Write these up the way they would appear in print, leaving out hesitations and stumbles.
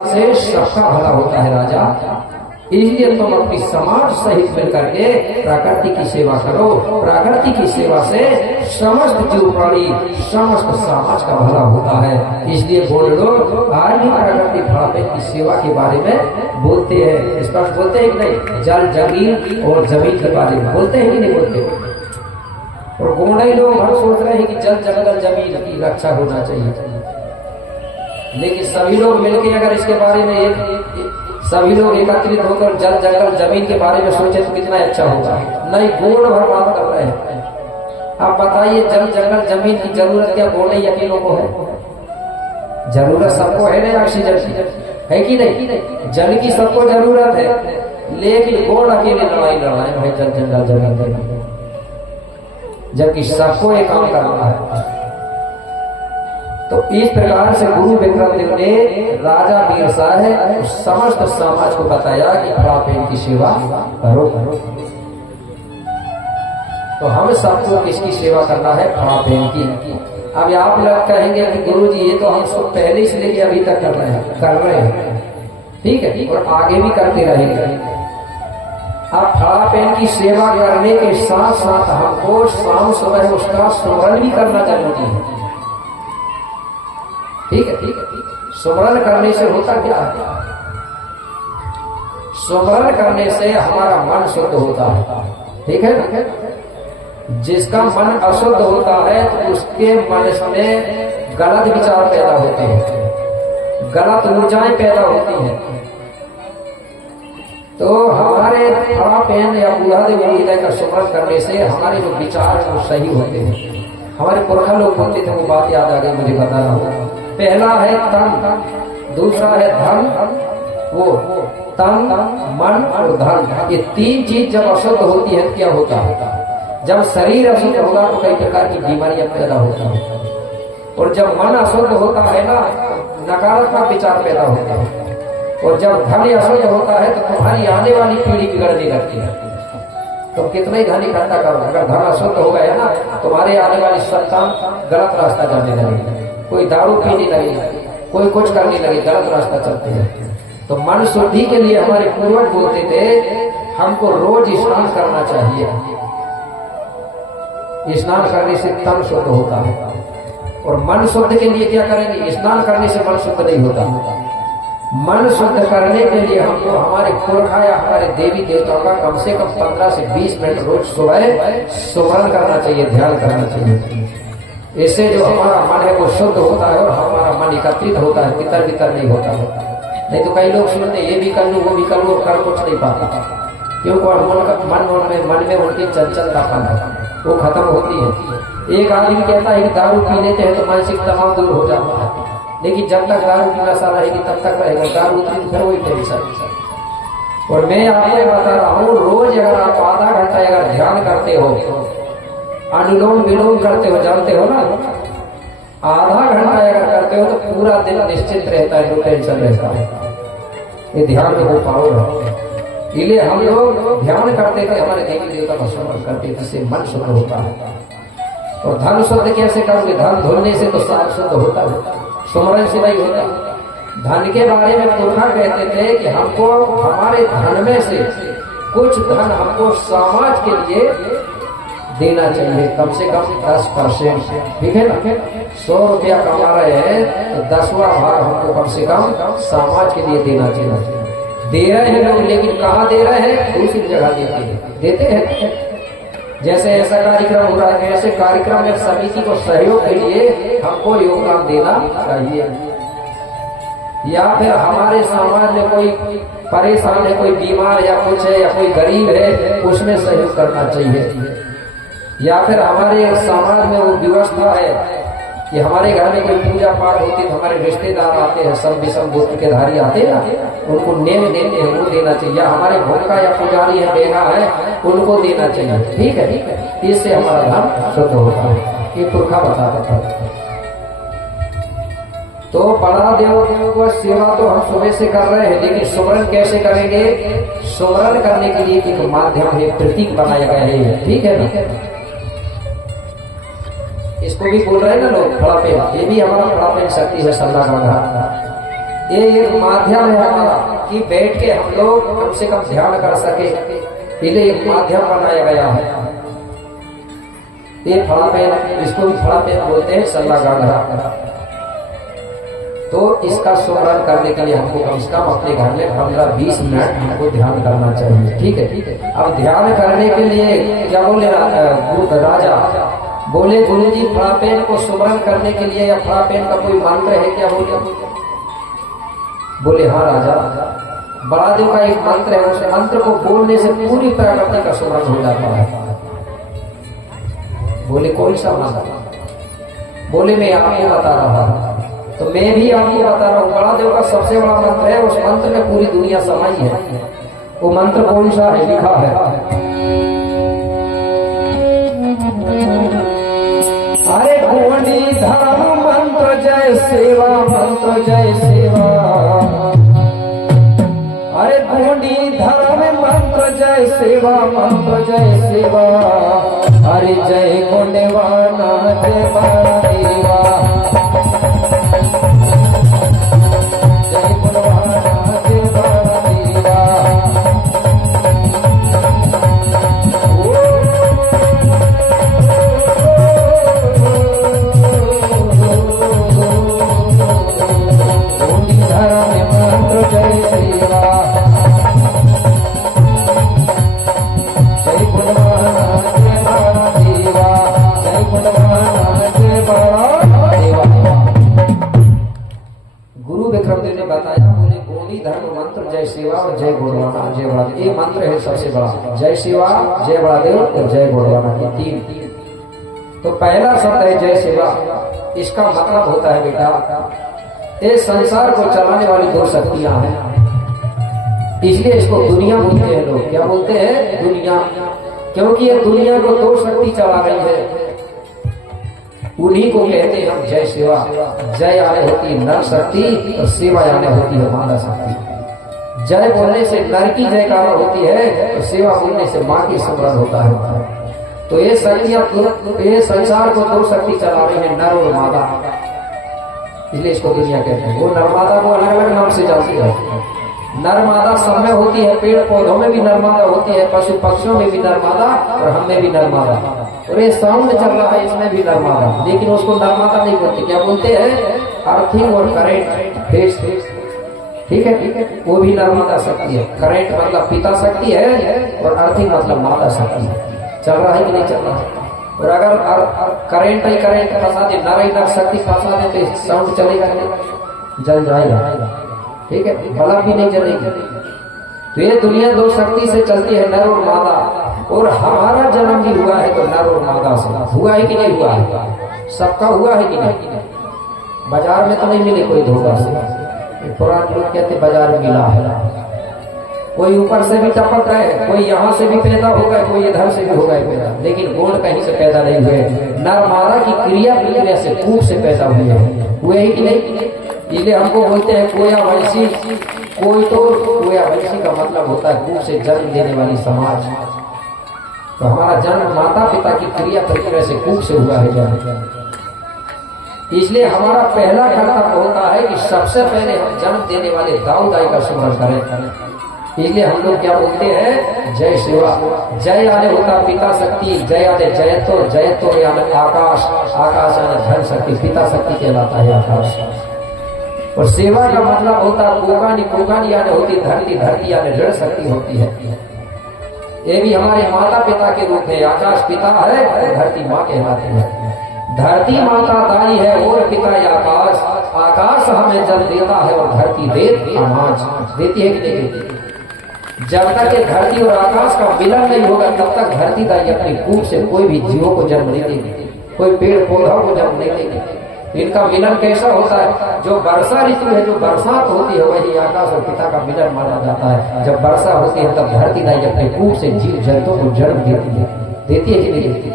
से सबका भला होता है राजा। इसलिए तुम अपनी समाज सहित मिलकर के प्रकृति की सेवा करो। प्रकृति की सेवा से समस्त जीव प्राणी समस्त समाज का भला होता है। इसलिए बोल लोग आज भी प्रकृति भावे की सेवा के बारे में बोलते हैं, स्पष्ट बोलते हैं कि नहीं, जल जमीन और जमीन के बारे में बोलते हैं कि नहीं बोलते। और गोंडई लोग हम सोच रहे हैं कि जल जंगल जमीन की रक्षा होना चाहिए, लेकिन सभी लोग मिलकर अगर इसके बारे में सभी लोग एकत्रित होकर जल जंगल जमीन के बारे में सोचे तो कितना अच्छा होगा। नहीं, गोड़ भर बात कर रहे हैं। आप बताइए, जल जंगल जमीन की जरूरत क्या गोंडई अकेलों को है? जरूरत सबको है ना, ऑक्सीजन की है कि नहीं? जल की सबको जरूरत है, लेकिन गोड़ अकेले लड़ाई लड़ाए भाई जल जंगल जमीन, जबकि सबको एक काम करना है। तो इस प्रकार से गुरु विक्रम देव ने राजा बीरसा है समस्त समाज को बताया कि प्रापेन की सेवा करो। तो हम सबको किसकी सेवा करना है? प्रापेन की। अब आप लोग कहेंगे कि गुरु जी ये तो हम सब पहले से लेके अभी तक कर रहे हैं, ठीक है, और आगे भी करते रहेंगे। अब प्रापेन की सेवा करने के साथ साथ हमको शाम सुबह उसका स्मरण भी करना जरूरी है, ठीक है। सुमरण करने से होता क्या है? सुमरण करने से हमारा मन शुद्ध होता है, ठीक है। जिसका मन अशुद्ध होता है तो उसके मन में गलत विचार पैदा होते हैं, गलत ऊर्जाएं पैदा होती हैं। तो हमारे प्रापेन या बुढ़ादेव हृदय का सुमरण करने से हमारे जो विचार वो सही होते हैं। हमारे पुरखा लोग बोलते थे, वो बात याद आ गई मुझे बताना होगा। पहला है तन, दूसरा है धन, वो तन मन और धन, ये तीन चीज जब अशुद्ध होती है क्या होता है? जब शरीर अशुद्ध होगा तो कई प्रकार की बीमारियां पैदा होता है, और जब मन अशुद्ध होता है ना, नकारात्मक विचार पैदा होता है, और जब धन अशुद्ध होता है तो तुम्हारी आने वाली पीढ़ी बिगड़ने लगती है। तो कितना ही धन इकट्ठा करो, अगर धन अशुद्ध हो गया ना, तुम्हारे आने वाली संतान गलत रास्ता जाने लगेगी, कोई दारू पीने लगे, कोई कुछ करने लगे, गलत रास्ता चलते हैं। तो मन शुद्धि के लिए हमारे पूर्वज बोलते थे हमको रोज स्नान करना चाहिए। स्नान करने से तन शुद्ध होता है। और मन शुद्ध के लिए क्या करेंगे? स्नान करने से मन शुद्ध नहीं होता। मन शुद्ध करने के लिए हमको हमारे पुरखा या हमारे देवी देवताओं का कम से कम 15 से 20 मिनट रोज सुबह सुमरण करना चाहिए, ध्यान करना चाहिए। इससे जो हमारा मन है वो शुद्ध होता है और हमारा मन एकत्रित होता है, तितर बितर नहीं होता है। नहीं तो कई लोग सुनते ये भी कर लूँ वो भी कर लूँ, कर कुछ नहीं पाता, क्योंकि मन में उनकी चंचलतापन है, वो खत्म होती है। एक आदमी कहता है कि दारू पी लेते हैं तो मानसिक तनाव दूर हो जाता है, लेकिन जब तक दारू की नशा रहेगी तब तक रहेगा, दारू उतरी तो फिर वही टेंशन। और मैं आपको बता रहा हूँ, रोज अगर आप आधा घंटा अगर ध्यान करते हो, अनुलोम विलोम करते हो, जानते हो ना, आधा घंटा अगर करते हो तो पूरा दिन निश्चिंत रहता है, जो टेंशन रहता है। ये ध्यान में हो पाओगे। इसलिए हम लोग ध्यान करते थे, हमारे देवी देवता का स्मरण करते थे, जिससे मन शुद्ध होता है। और धन शुद्ध कैसे करोगे? धन धुलने से तो साफ शुद्ध होता है, सुमरण से नहीं होता। धन के बारे में पुरखा कहते थे कि हमको हमारे धन में से कुछ धन हमको समाज के लिए देना चाहिए, कम से कम 10%, ठीक है ना। 100 रुपया कमा रहे हैं तो 10वां भाग हमको कम से कम समाज के लिए देना चाहिए। दे रहे हैं लोग, लेकिन कहाँ दे रहे हैं? दूसरी जगह देते हैं। जैसे ऐसा कार्यक्रम हो रहा है, ऐसे कार्यक्रम में समिति को सहयोग के लिए हमको योगदान देना चाहिए। या फिर हमारे समाज में कोई परेशान है, कोई बीमार या कुछ है, या कोई गरीब है, उसमें सहयोग करना चाहिए। या फिर हमारे समाज में वो व्यवस्था है कि हमारे घर में कोई पूजा पाठ होती है, हमारे रिश्तेदार आते हैं, सब विषम गोत्र के धारी आते हैं, उनको नेम देते हैं, वो देना चाहिए। या हमारे भोका या पुजारी है, बेगा है, उनको देना चाहिए, ठीक है। इससे हमारा धन शुद्ध होता है, ये पुरखा बताता था। तो बड़ा देव को सेवा तो हम सुबह से कर रहे हैं, लेकिन सुमरण कैसे करेंगे? सुमरण करने के लिए एक माध्यम है, प्रतीक बनाया गया है, ठीक है ना। इसको भी बोल रहे हैं ना लोग, फड़ापेन, ये भी हमारा फड़ापेन शक्ति है, सल्ला गांधा। ये एक माध्यम है हमारा कि बैठ के हम लोग कम से कम ध्यान कर सके, इसलिए एक माध्यम बनाया गया है। ये फड़ा पेन, इसको भी फड़ा पेन बोलते हैं, सल्ला गागरा। तो इसका सुमरन करने के लिए हमको कम से कम अपने घर में 15-20 मिनट हमको ध्यान करना चाहिए। ठीक है। अब ध्यान करने के लिए क्या बोले राजा बोले, गुरु जी फड़ा पेन को सुमरन करने के लिए या फड़ा पेन का कोई मंत्र है क्या? बोले हाँ राजा, बड़ा देव का एक मंत्र है, उस मंत्र को बोलने से पूरी प्रकृति का सुमरन हो जाता है। बोले कौन सा मंत्र? बोले मैं आपको बता रहा हूं। तो मैं भी आपको बता रहा हूँ, बड़ा देव का सबसे बड़ा मंत्र है, उस मंत्र में पूरी दुनिया समाई है। वो मंत्र कौन सा है? लिखा है, अरे गोंडी धर्म मंत्र जय सेवा, मंत्र जय सेवा। अरे गोंडी धर्म मंत्र जय सेवा, मंत्र जय सेवा। अरे जय गोंडेवाना जय बड़ा देवा, जय गोड़वाना जय बड़ा देव। ये मंत्र है सबसे बड़ा, जय शिवा, जय बड़ा देव और जय गोड़वाना, ये तीन। तो पहला शब्द है जय शिवा। इसका मतलब होता है बेटा, ये संसार को चलाने वाली दो शक्तियां हैं, इसलिए इसको दुनिया बोलते हैं लोग। क्या बोलते हैं? दुनिया। क्योंकि ये दुनिया को दो शक्ति चला रही है, उन्हीं को कहते हैं हम जय शिवा। जय आने होती है नर शक्ति और शिवा आने होती है मादा शक्ति। जय बोलने से नर की जयकारा होती है और सेवा बोलने से माँ की स्मरण होता है। तो ये शक्तियां, ये संसार को दो शक्ति चला रही है, नर और मादा, इसलिए इसको दुनिया कहते हैं। वो नर्मदा को अलग अलग नाम से जानती है। नर्मदा सब में होती है, पेड़ पौधों में भी नर्मदा होती है, पशु पक्षियों में भी नर्मदा और हम में भी नर्मदा। और ये साउंड चल रहा है, इसमें भी नर्मदा, लेकिन उसको नर्मदा नहीं बोलते। क्या बोलते हैं? अर्थिंग और करेंट। ठीक है, वो भी नर्मदा शक्ति है। करेंट मतलब पिता शक्ति है और अर्थिंग मतलब माता शक्ति है। चल रहा है कि नहीं चल रहा है? और अगर करेंट ही करेंट फंसा दे, नर ही नर शक्ति फंसा दे तो साउंड चलेगा नहीं, जल जाएगा। ठीक है, बल्ब भी नहीं जलेगी। तो ये दुनिया दो शक्ति से चलती है, नर और मादा। और हमारा जन्म भी हुआ है तो नर और मादा से हुआ है कि नहीं हुआ है? सबका हुआ है कि नहीं? बाजार में तो नहीं मिले कोई धोखा से। पुराने लोग कहते बाजार में मिला है, कोई ऊपर से भी टपक रहे, कोई यहाँ से भी पैदा हो गए, कोई इधर से भी हो गए पैदा, लेकिन गुण कहीं से पैदा नहीं हुए। नर मादा की क्रिया प्रक्रिया से कूप से पैदा हुए ही कि नहीं? इसलिए हमको बोलते हैं कोया वंशी। कोई तो कोया वंशी का मतलब होता है कूप से जन्म देने वाली समाज। तो हमारा जन्म माता पिता की क्रिया प्रक्रिया से कूप से हुआ है जन्म। इसलिए हमारा पहला कर्तव्य होता है कि सबसे पहले हम जन्म देने वाले दाऊ दाई का स्मरण करें। इसलिए हम लोग क्या बोलते हैं? जय शिवा। जय आने होता पिता शक्ति, जय आने जयतो यानी आकाश, आकाश आने धन शक्ति, पिता शक्ति कहलाता है आकाश। और सेवा का मतलब होता कोगानी, कोगानी आने होती धरती, धरती आने ऋण शक्ति होती है। ये भी हमारे माता पिता के रूप में, आकाश पिता है और धरती माँ कहलाती है। धरती माता दाई है और पिता आकाश, आकाश हमें जल देता है और धरती देत अनाज देती है कि नहीं देती? जब तक ये धरती और आकाश का मिलन नहीं होगा तब तक धरती दाई अपनी कूप से कोई भी जीवों को जन्म नहीं देगी, कोई पेड़ पौधों को जन्म नहीं देगी। इनका मिलन कैसा होता है? जो वर्षा ऋतु है, जो बरसात होती है, वही आकाश और पिता का मिलन माना जाता है। जब वर्षा होती है तब धरती दाई अपने कूप से जीव जंतुओं को जन्म देती है कि नहीं देती?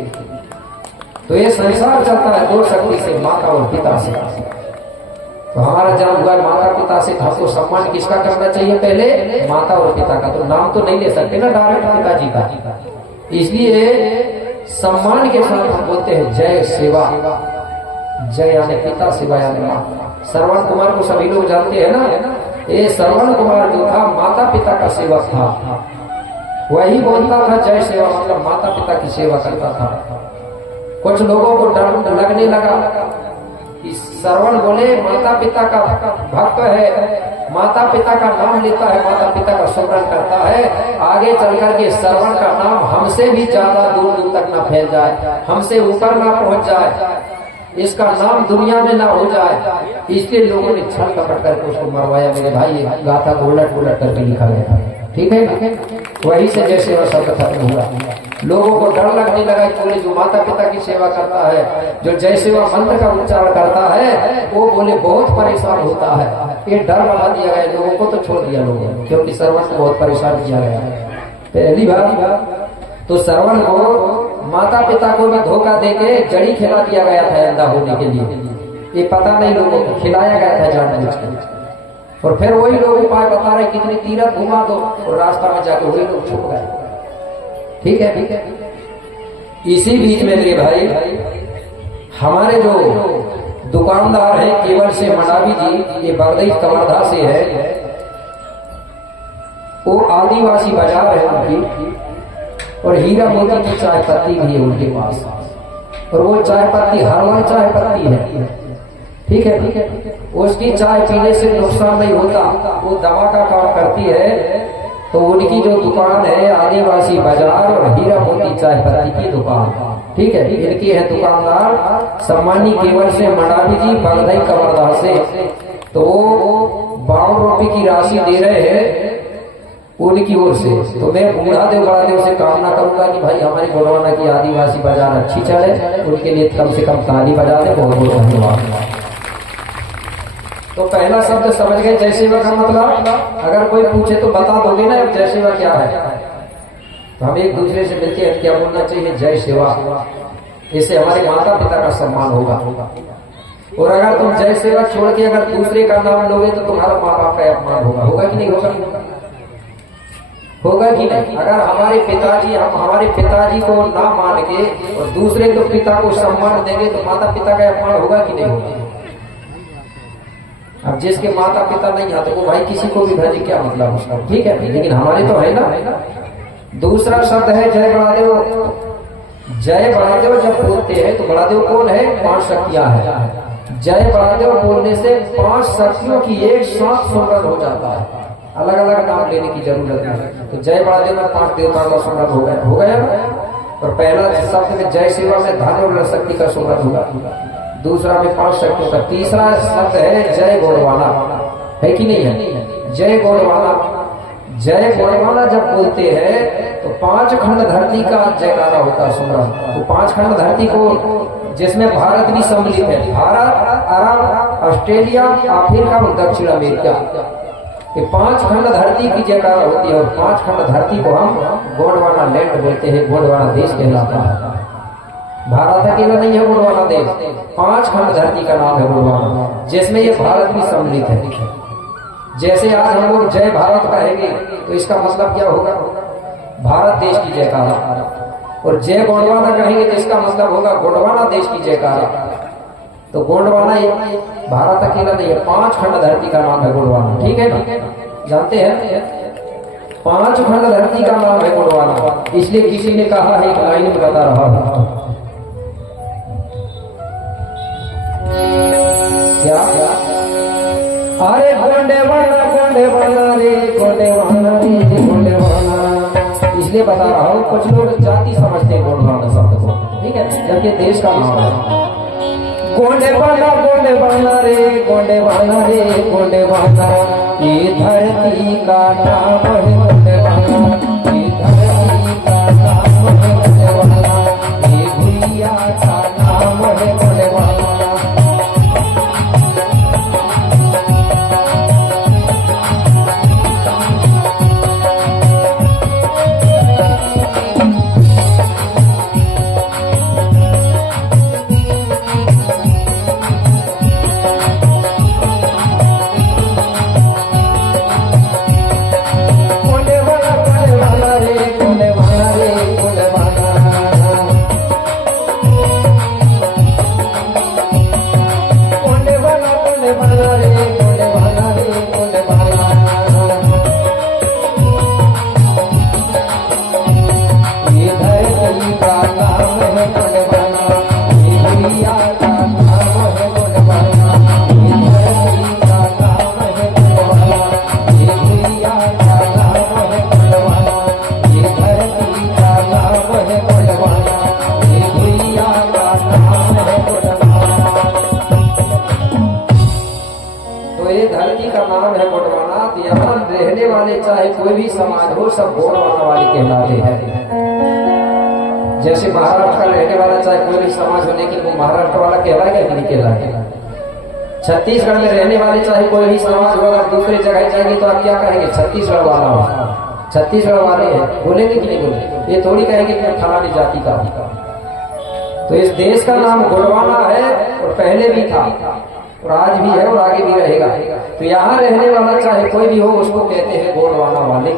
तो ये संसार चलता है दो शक्ति से, माता और पिता से। तो हमारा जन्म हुआ माता पिता से, हमको सम्मान किसका करना चाहिए? पहले माता और पिता का। तो नाम तो नहीं ले सकते ना डायरेक्ट पिताजी का, इसलिए सम्मान के साथ हम बोलते हैं जय सेवा। जय यानी पिता, शिवा यानी माँ। श्रवण कुमार को सभी लोग जानते हैं ना। ये श्रवण कुमार जो था माता पिता का सेवक था, वही बोलता था जय सेवा, मतलब माता पिता की सेवा करता था। कुछ लोगों को डर लगने लगा कि श्रवण बोले माता पिता का भक्त है, माता पिता का नाम लेता है, माता पिता का स्मरण करता है, आगे चल करके श्रवण का नाम हमसे भी ज्यादा दूर दूर तक ना फैल जाए, हमसे ऊपर ना पहुंच जाए, इसका नाम दुनिया में ना हो जाए, इसलिए लोगों ने छल कपट करके उसको मरवाया। मेरे भाई गाथा को उलट उलट करके लिखा गया, ठीक है। वही से जय सेवा शब्द खत्म हुआ। लोगों को डर लगने लगा कि बोले जो माता पिता की सेवा करता है, जो जय सेवा मंत्र का उच्चारण करता है, वो बोले बहुत परेशान होता है। ये डर बना दिया गया, लोगों को तो छोड़ दिया लोगों, क्योंकि श्रवण को बहुत परेशान किया गया। पहली बात तो श्रवण को माता पिता को भी धोखा देके जड़ी खिला दिया गया था अंधा होने के लिए। ये पता नहीं लोगों को खिलाया गया था जानबूझ के। और फिर वही लोग उपाय बता रहे कितनी तीरथ घुमा दो, और रास्ता में जाके वही लोग छुप गए। ठीक है, ठीक है। इसी बीच में मेरे भाई हमारे जो दुकानदार है केवल से मडावी जी, ये बरदई कवर्धा से है, वो आदिवासी बाजार है उनकी, और हीरा मोती की चाय पत्ती भी है उनके पास, और वो चाय पत्ती हर्बल चाय पत्ती है। ठीक है, ठीक है। उसकी चाय पीने से नुकसान नहीं होता, वो दवा का काम करती है। तो उनकी जो दुकान है आदिवासी बाजार और हीरा मोती चाय पत्ती की दुकान, ठीक है, इनकी है दुकानदार सम्मानी केवल से मडावी जी बरदई कवर्धा से। तो वो 52 रुपए की राशि दे रहे हैं उनकी ओर से। तो मैं बूढ़ा देव बड़ा देव से कामना करूंगा कि भाई हमारी गोड़वाना की आदिवासी बाजार अच्छी चले, उनके लिए कम से कम ताली बजा दे। बहुत बहुत धन्यवाद। तो पहला शब्द समझ गए जय सेवा का मतलब? अगर कोई पूछे तो बता दोगे ना जय सेवा क्या है? तो हम एक दूसरे से मिलके क्या बोलना चाहिए? जय सेवा। इससे हमारे माता पिता का सम्मान होगा। और अगर तुम जय सेवा छोड़ के अगर दूसरे का नाम लोगे तो तुम्हारा माँ बाप का अपमान होगा। होगा कि नहीं होगा? होगा कि नहीं? अगर हमारे पिताजी, हम हमारे पिताजी को ना मान के और दूसरे को पिता को सम्मान देंगे तो माता पिता का अपमान होगा कि नहीं होगा? अब जिसके माता पिता नहीं है तो वो भाई किसी को भी भेजे क्या मतलब उसका? ठीक है, लेकिन हमारे तो है ना। दूसरा शब्द है जय बड़ादेव। जय बड़ादेव जब बोलते हैं तो बड़ादेव कौन है? 5 शक्तियां हैं। जय बड़ादेव बोलने से 5 शक्तियों की एक साथ सुमरन हो जाता है। अलग अलग नाम लेने की जरूरत है। तो जय बड़ादेव में 5 देवताओं का सुमरन हो गया। और पहला शब्द में जय सेवा में धन और शक्ति का सुमरन होगा, दूसरा में 5 शक्तियों का, तीसरा शब्द है जय गोड़वाना, है कि नहीं है? जय गोड़वाना। जय गोड़वाना जब बोलते हैं तो 5 खंड धरती का जयकारा होता है, सुमरन। तो 5 खंड धरती को जिसमें भारत भी सम्मिलित है, भारत, अरब, ऑस्ट्रेलिया, अफ्रीका और दक्षिण अमेरिका, ये 5 खंड धरती की जयकारा होती है। और 5 खंड धरती को हम गोंडवाना लैंड बोलते हैं, गोंडवाना देश कहलाता है। भारत अकेला नहीं है गोंडवाना देश, 5 खंड धरती का नाम है गोंडवाना, जिसमें ये भारत भी सम्मिलित है। जैसे आज हम लोग जय भारत कहेंगे तो इसका मतलब क्या होगा? भारत देश की जयकारा। और जय गोंडवाना कहेंगे तो इसका मतलब होगा गोंडवाना देश की जयकारा। तो गोंडवाना भारत अकेला नहीं है, 5 खंड धरती का नाम है गोंडवाना। ठीक है ना? जानते हैं 5 खंड धरती का नाम है गोंडवाना। इसलिए किसी ने कहा है, एक लाइन में बता रहा हूं, क्या? अरे गोंडेवाना गोंडेवाना रे गोंडेवाना रे गोंडेवाना। इसलिए बता रहा हूँ, कुछ लोग जाति समझते हैं गोंडवाना शब्द को, ठीक है, जब ये देश का नाम है। गोंडेवाना गोंडेवाना रे गोंडेवाना रे गोंडेवाना, ये धरती का नाम है गोंडेवाना, ये धरती का नाम है गोंडेवाना, ये भैया का नाम है गोंडेवाना। तो यहाँ रहने वाले चाहे कोई भी समाज हो सब गोंडवाना वाले कहलाते हैं। जैसे महाराष्ट्र का रहने वाला चाहे कोई भी समाज हो लेकिन वो महाराष्ट्र वाला कहलाएगा कि नहीं कहलाएगा। छत्तीसगढ़ में रहने वाले चाहे कोई भी समाज हो, अगर दूसरी जगह जाएंगे तो आप क्या कहेंगे? छत्तीसगढ़ वाला हो, छत्तीसगढ़ वाले हैं, बोलेंगे कि नहीं बोलेंगे? ये थोड़ी कहेंगे कि फलानी जाति का। तो इस देश का नाम गोंडवाना है और पहले भी था और आज भी है और आगे भी रहेगा। तो यहाँ रहने वाला चाहे कोई भी हो उसको कहते हैं गोंडवाना वाले।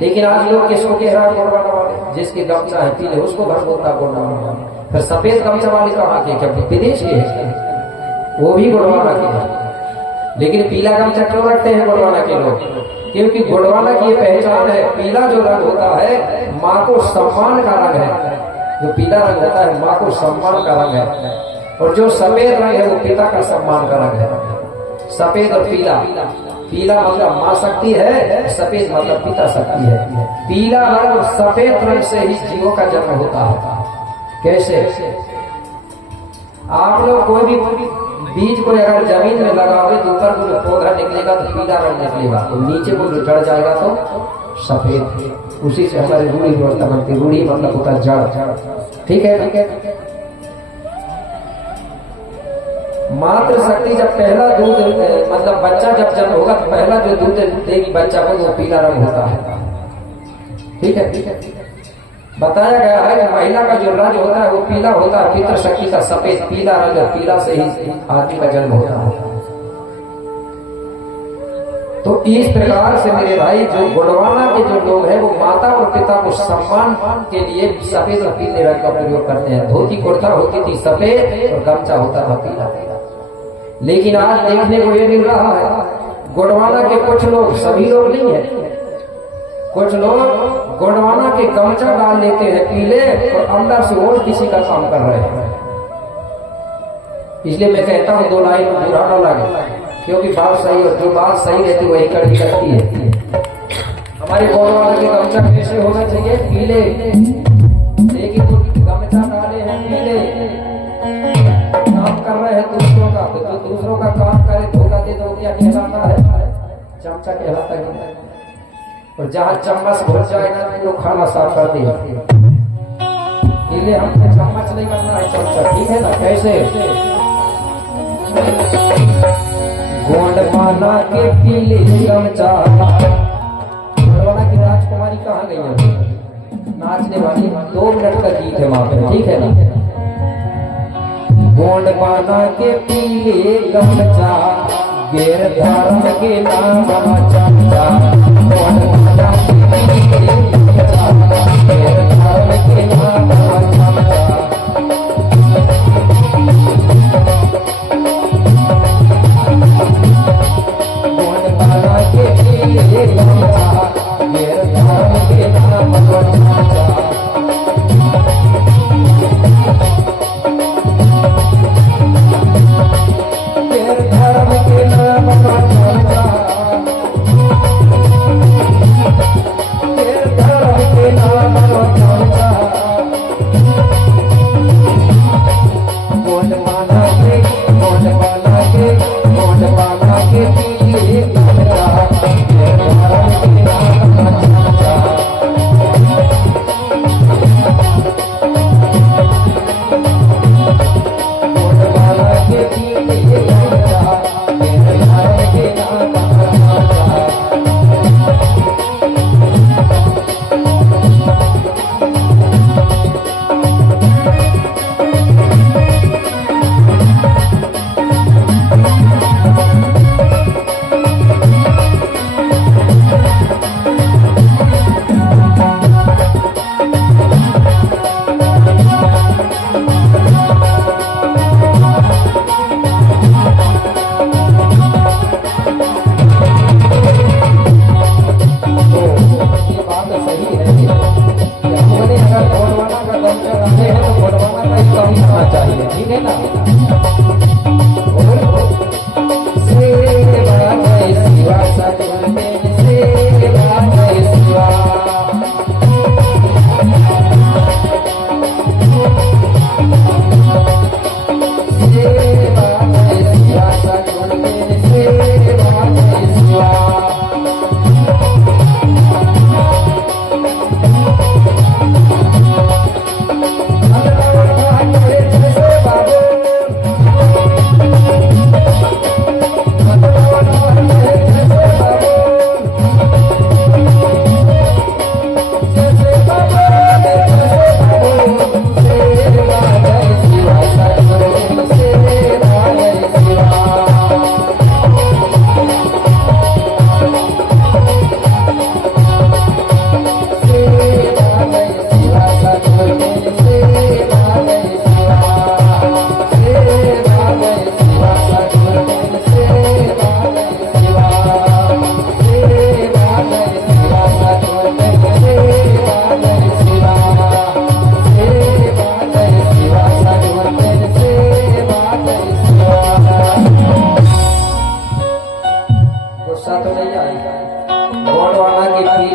लेकिन आज लोग किसको कह रहा है? गोंडवाना वाले। जिसके गमछा है पीले उसको भर बोलता गोंडवाना वाले। फिर सफेद गमछा वाले कहाँ के? क्या विदेश के है? वो भी गोंडवाना के हैं। लेकिन पीला गमछा क्यों रखते हैं गोंडवाना के लोग? क्योंकि गोंडवाना की पहचान है, पीला जो रंग होता है माँ को सम्मान का रंग है। जो पीला रंग होता है माँ को सम्मान का रंग है, और जो सफेद रंग है वो पिता का सम्मान का रंग है। सफेद और पीला, पीला मतलब माँ शक्ति है, सफेद मतलब पिता शक्ति है। पीला रंग सफेद रंग से ही जीवों का जन्म होता है। कैसे? आप लोग कोई भी बीज को अगर जमीन में लगाओगे तो ऊपर को जो पौधा निकलेगा तो पीला रंग निकलेगा, तो नीचे को जो जड़ जाएगा तो सफेद। उसी से हमारी रूढ़ी व्यवस्था बनती है। रूढ़ी मतलब होता है जड़। ठीक है। मातृ शक्ति जब पहला दूध मतलब बच्चा जब जन्म होगा तो पहला जो दूध देगी बच्चा को वो पीला रंग होता है। ठीक है। बताया गया है कि महिला का जो रंग होता है वो पीला होता है, पितृ शक्ति का सफेद। पीला रंग, पीला से ही आदमी का जन्म होता है। तो इस प्रकार से मेरे भाई जो गोंडवाना के जो लोग हैं वो माता और पिता को सम्मान के लिए सफेद और पीले रंग का प्रयोग करते हैं। धोती कुर्ता होती थी सफेद और गमछा होता था पीला। लेकिन आज देखने को ये मिल रहा है गोंडवाना के कुछ लोग, सभी लोग नहीं है, कुछ लोग गोंडवाना के गमछा डाल लेते हैं पीले और अंदर से और किसी का काम कर रहे हैं। इसलिए मैं कहता हूँ दो लाइन में बुरा न लगे, क्योंकि बात सही और जो बात सही रहती वही करनी करती है। हमारे गोंडवाना के गमछा कैसे होना चाहिए? पीले। लेकिन गमछा डाले हैं पीले, काम कर रहे हैं दूसरों का, तो जो दूसरों का काम करे धोखा दे तो क्या कहलाता है? चमचा कहलाता है। और जहाँ चम्मच भर जाएगा तो खाना साफ कर दे। इसलिए हमने चम्मच नहीं बनना है, चमचा। ठीक है ना? कैसे? गोंडवाना के पीले गमछा। गोंडवाना की राजकुमारी कहाँ गई है? नाचने वाली 2 मिनट का गीत है वहां पे। ठीक है ना? गोंडवाना के पीले गमछा, गेर धर्म के नाम चमचा। गोंडवाना के पीले गमछा, गेर धर्म के नाम चमचा। गोंडवाना के पीले गमछा, गेर धर्म के नाम चमचा। धर्म के नाम का चमचा,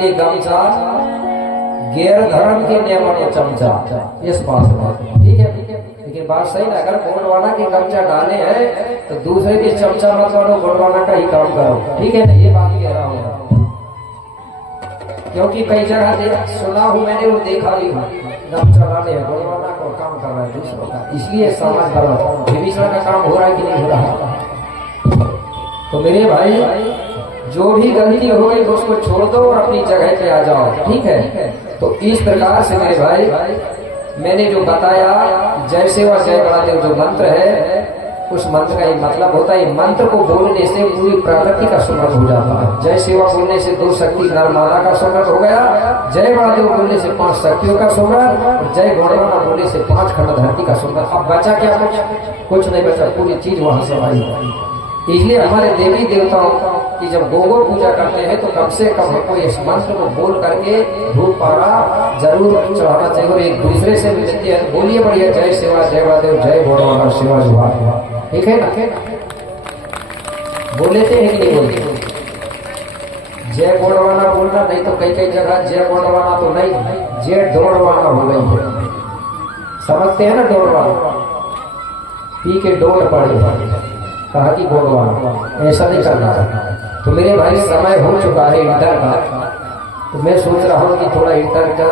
लिए गमछा, गैर धर्म के नियमों को चमचा, इस बात में ठीक है। लेकिन बात सही ना, अगर गोंडवाना के गमछा डाले हैं तो दूसरे के चमचा मत बनो, गोंडवाना का ही काम करो, ठीक है ना, ये बात कह रहा हूँ। क्योंकि कई जगह सुना हूं मैंने और देखा भी हूँ, गमछा डाले गोंडवाना को काम कर रहा है दूसरों का, इसलिए समाज बर्बाद। विभीषण का काम हो रहा है कि नहीं हो रहा? तो मेरे भाई जो भी गलती हो गई उसको छोड़ दो और अपनी जगह पे आ जाओ, ठीक है। तो इस प्रकार से मेरे भाई मैंने जो बताया जय सेवा जय बड़ादेव जो मंत्र है, उस मंत्र का ये मतलब होता है, मंत्र को बोलने से पूरी प्रकृति का सुमरण हो जाता है। जय सेवा बोलने से 2 शक्ति नर माता का सुमरण हो गया, जय बड़ादेव बोलने से 5 शक्तियों का सुमरण, और जय गोंडवाना बोलने से 5 खंड धरती का सुमरण। अब बचा क्या? कुछ नहीं बचा, पूरी चीज वहां से आई। इसलिए हमारे देवी देवताओं की जब गोगो पूजा करते हैं तो कम से कम हमको इस मंत्र को बोल करके धूप पारा जरूर चढ़ाना चाहिए और एक दूसरे से मिलती है। बोलिए बढ़िया जय सेवा जय बड़ादेव जय गोंडवाना सेवा जुहा, ठीक है ना? बोल लेते हैं कि नहीं बोलते? जय गोंडवाना बोलना, नहीं तो कई कई जगह जय गोंडवाना तो नहीं, जय डोड़वाना हो गई है। समझते हैं ना? डोड़वाना पी के डोल पड़े, कहा कि गोंडवाना, ऐसा नहीं करना। तो मेरे भाई समय हो चुका है इंटर का, तो मैं सोच रहा हूँ कि थोड़ा इंटर का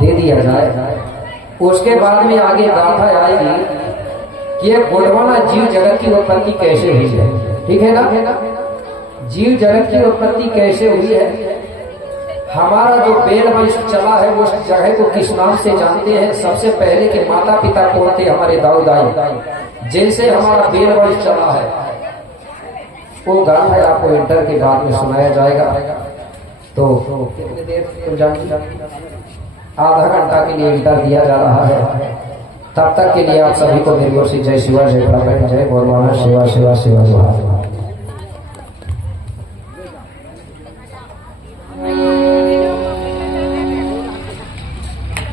दे दिया जाए, उसके बाद में आगे गाथा आएगी कि गोंडवाना जीव जगत की उत्पत्ति कैसे हुई है, ठीक है ना? जीव जगत की उत्पत्ति कैसे हुई है? हमारा जो बेल वंश चला है वो उस जगह को किस नाम से जानते हैं? सबसे पहले के माता पिता कौन थे? हमारे दाऊ दाई, जिनसे हमारा बेल वंश चला है, वो गाना है आपको इंटर के बाद में सुनाया जाएगा। तो कितनी देर? आधा घंटा के लिए इंटर दिया जा रहा है। तब तक के लिए आप सभी को मेरी ओर से जय शिवा जय प्रभु जय गोंडवाना सेवा सेवा सेवा।